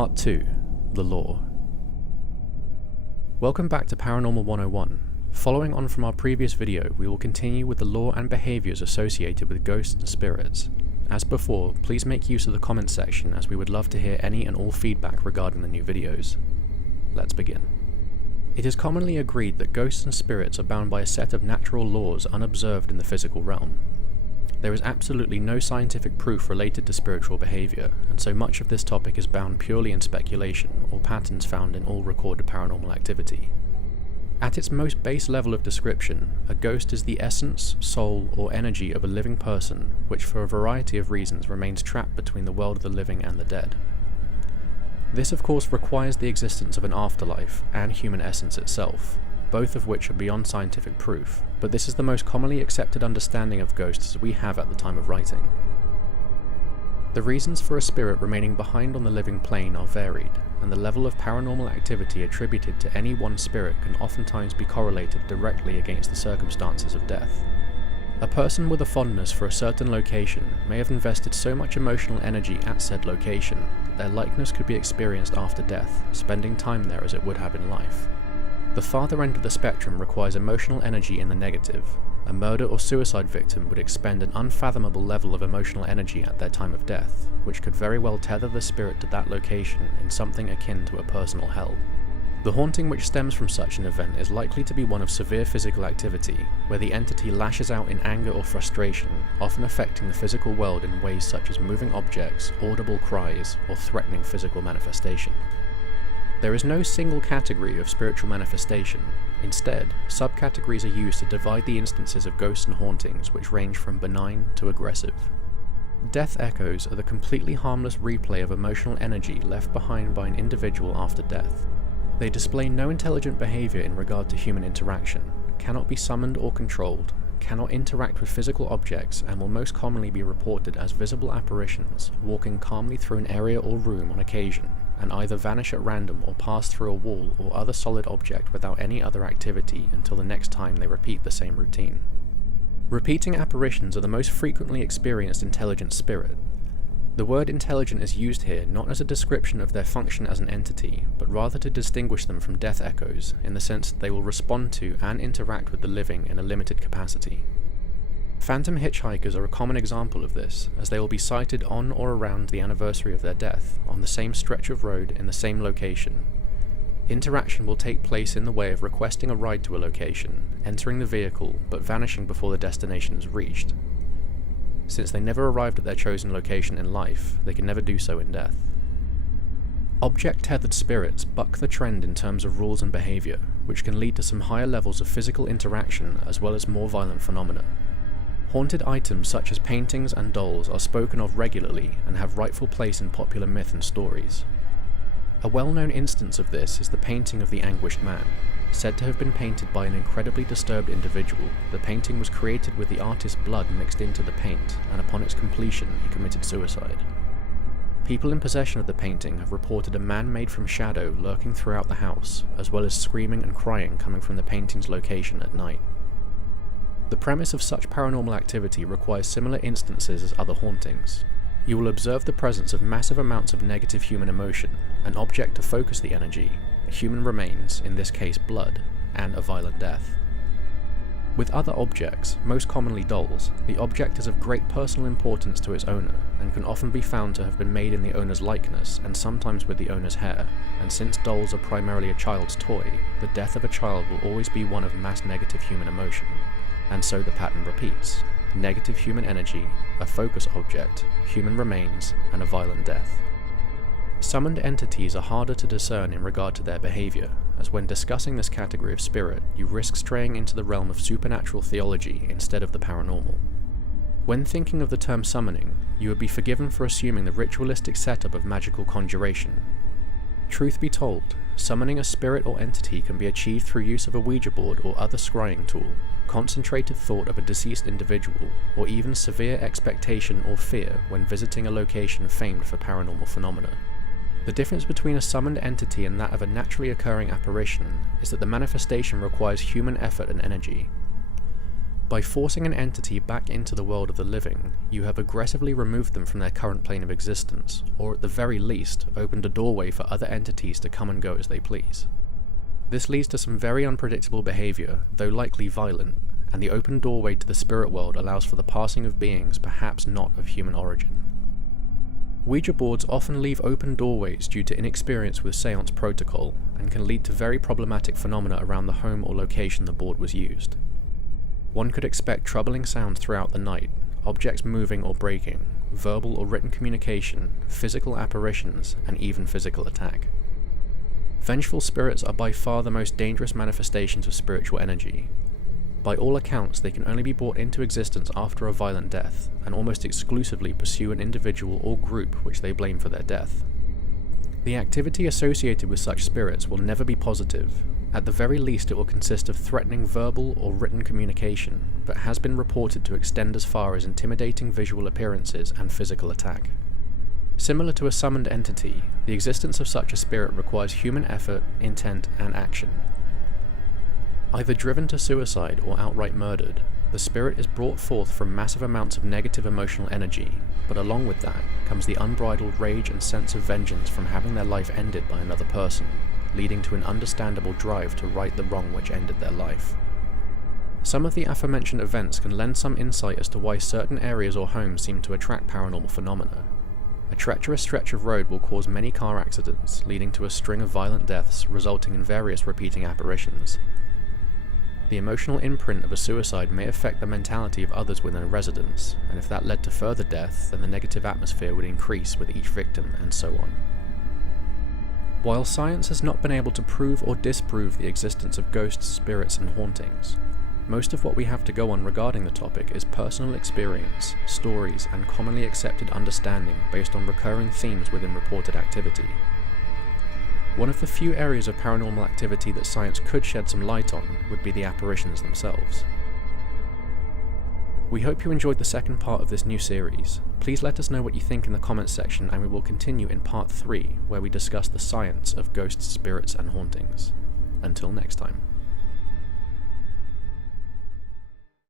Part 2. The Law. Welcome back to Paranormal 101. Following on from our previous video, we will continue with the law and behaviours associated with ghosts and spirits. As before, please make use of the comments section as we would love to hear any and all feedback regarding the new videos. Let's begin. It is commonly agreed that ghosts and spirits are bound by a set of natural laws unobserved in the physical realm. There is absolutely no scientific proof related to spiritual behaviour, and so much of this topic is bound purely in speculation or patterns found in all recorded paranormal activity. At its most base level of description, a ghost is the essence, soul, or energy of a living person which for a variety of reasons remains trapped between the world of the living and the dead. This of course requires the existence of an afterlife and human essence itself, both of which are beyond scientific proof, but this is the most commonly accepted understanding of ghosts as we have at the time of writing. The reasons for a spirit remaining behind on the living plane are varied, and the level of paranormal activity attributed to any one spirit can oftentimes be correlated directly against the circumstances of death. A person with a fondness for a certain location may have invested so much emotional energy at said location that their likeness could be experienced after death, spending time there as it would have in life. The farther end of the spectrum requires emotional energy in the negative. A murder or suicide victim would expend an unfathomable level of emotional energy at their time of death, which could very well tether the spirit to that location in something akin to a personal hell. The haunting which stems from such an event is likely to be one of severe physical activity, where the entity lashes out in anger or frustration, often affecting the physical world in ways such as moving objects, audible cries, or threatening physical manifestation. There is no single category of spiritual manifestation. Instead, subcategories are used to divide the instances of ghosts and hauntings which range from benign to aggressive. Death echoes are the completely harmless replay of emotional energy left behind by an individual after death. They display no intelligent behaviour in regard to human interaction, cannot be summoned or controlled, cannot interact with physical objects, and will most commonly be reported as visible apparitions, walking calmly through an area or room on occasion, and either vanish at random or pass through a wall or other solid object without any other activity until the next time they repeat the same routine. Repeating apparitions are the most frequently experienced intelligent spirit. The word intelligent is used here not as a description of their function as an entity, but rather to distinguish them from death echoes, in the sense that they will respond to and interact with the living in a limited capacity. Phantom hitchhikers are a common example of this, as they will be sighted on or around the anniversary of their death, on the same stretch of road in the same location. Interaction will take place in the way of requesting a ride to a location, entering the vehicle, but vanishing before the destination is reached. Since they never arrived at their chosen location in life, they can never do so in death. Object-tethered spirits buck the trend in terms of rules and behaviour, which can lead to some higher levels of physical interaction as well as more violent phenomena. Haunted items such as paintings and dolls are spoken of regularly and have rightful place in popular myth and stories. A well-known instance of this is the painting of the Anguished Man. Said to have been painted by an incredibly disturbed individual, the painting was created with the artist's blood mixed into the paint, and upon its completion he committed suicide. People in possession of the painting have reported a man made from shadow lurking throughout the house, as well as screaming and crying coming from the painting's location at night. The premise of such paranormal activity requires similar instances as other hauntings. You will observe the presence of massive amounts of negative human emotion, an object to focus the energy, human remains, in this case blood, and a violent death. With other objects, most commonly dolls, the object is of great personal importance to its owner, and can often be found to have been made in the owner's likeness, and sometimes with the owner's hair, and since dolls are primarily a child's toy, the death of a child will always be one of mass negative human emotion. And so the pattern repeats: negative human energy, a focus object, human remains, and a violent death. Summoned entities are harder to discern in regard to their behaviour, as when discussing this category of spirit, you risk straying into the realm of supernatural theology instead of the paranormal. When thinking of the term summoning, you would be forgiven for assuming the ritualistic setup of magical conjuration. Truth be told, summoning a spirit or entity can be achieved through use of a Ouija board or other scrying tool, concentrated thought of a deceased individual, or even severe expectation or fear when visiting a location famed for paranormal phenomena. The difference between a summoned entity and that of a naturally occurring apparition is that the manifestation requires human effort and energy. By forcing an entity back into the world of the living, you have aggressively removed them from their current plane of existence, or at the very least, opened a doorway for other entities to come and go as they please. This leads to some very unpredictable behaviour, though likely violent, and the open doorway to the spirit world allows for the passing of beings perhaps not of human origin. Ouija boards often leave open doorways due to inexperience with seance protocol, and can lead to very problematic phenomena around the home or location the board was used. One could expect troubling sounds throughout the night, objects moving or breaking, verbal or written communication, physical apparitions, and even physical attack. Vengeful spirits are by far the most dangerous manifestations of spiritual energy. By all accounts, they can only be brought into existence after a violent death, and almost exclusively pursue an individual or group which they blame for their death. The activity associated with such spirits will never be positive. At the very least, it will consist of threatening verbal or written communication, but has been reported to extend as far as intimidating visual appearances and physical attack. Similar to a summoned entity, the existence of such a spirit requires human effort, intent, and action. Either driven to suicide or outright murdered, the spirit is brought forth from massive amounts of negative emotional energy, but along with that comes the unbridled rage and sense of vengeance from having their life ended by another person, leading to an understandable drive to right the wrong which ended their life. Some of the aforementioned events can lend some insight as to why certain areas or homes seem to attract paranormal phenomena. A treacherous stretch of road will cause many car accidents, leading to a string of violent deaths resulting in various repeating apparitions. The emotional imprint of a suicide may affect the mentality of others within a residence, and if that led to further death, then the negative atmosphere would increase with each victim, and so on. While science has not been able to prove or disprove the existence of ghosts, spirits, and hauntings, most of what we have to go on regarding the topic is personal experience, stories, and commonly accepted understanding based on recurring themes within reported activity. One of the few areas of paranormal activity that science could shed some light on would be the apparitions themselves. We hope you enjoyed the second part of this new series. Please let us know what you think in the comments section, and we will continue in part 3, where we discuss the science of ghosts, spirits, and hauntings. Until next time.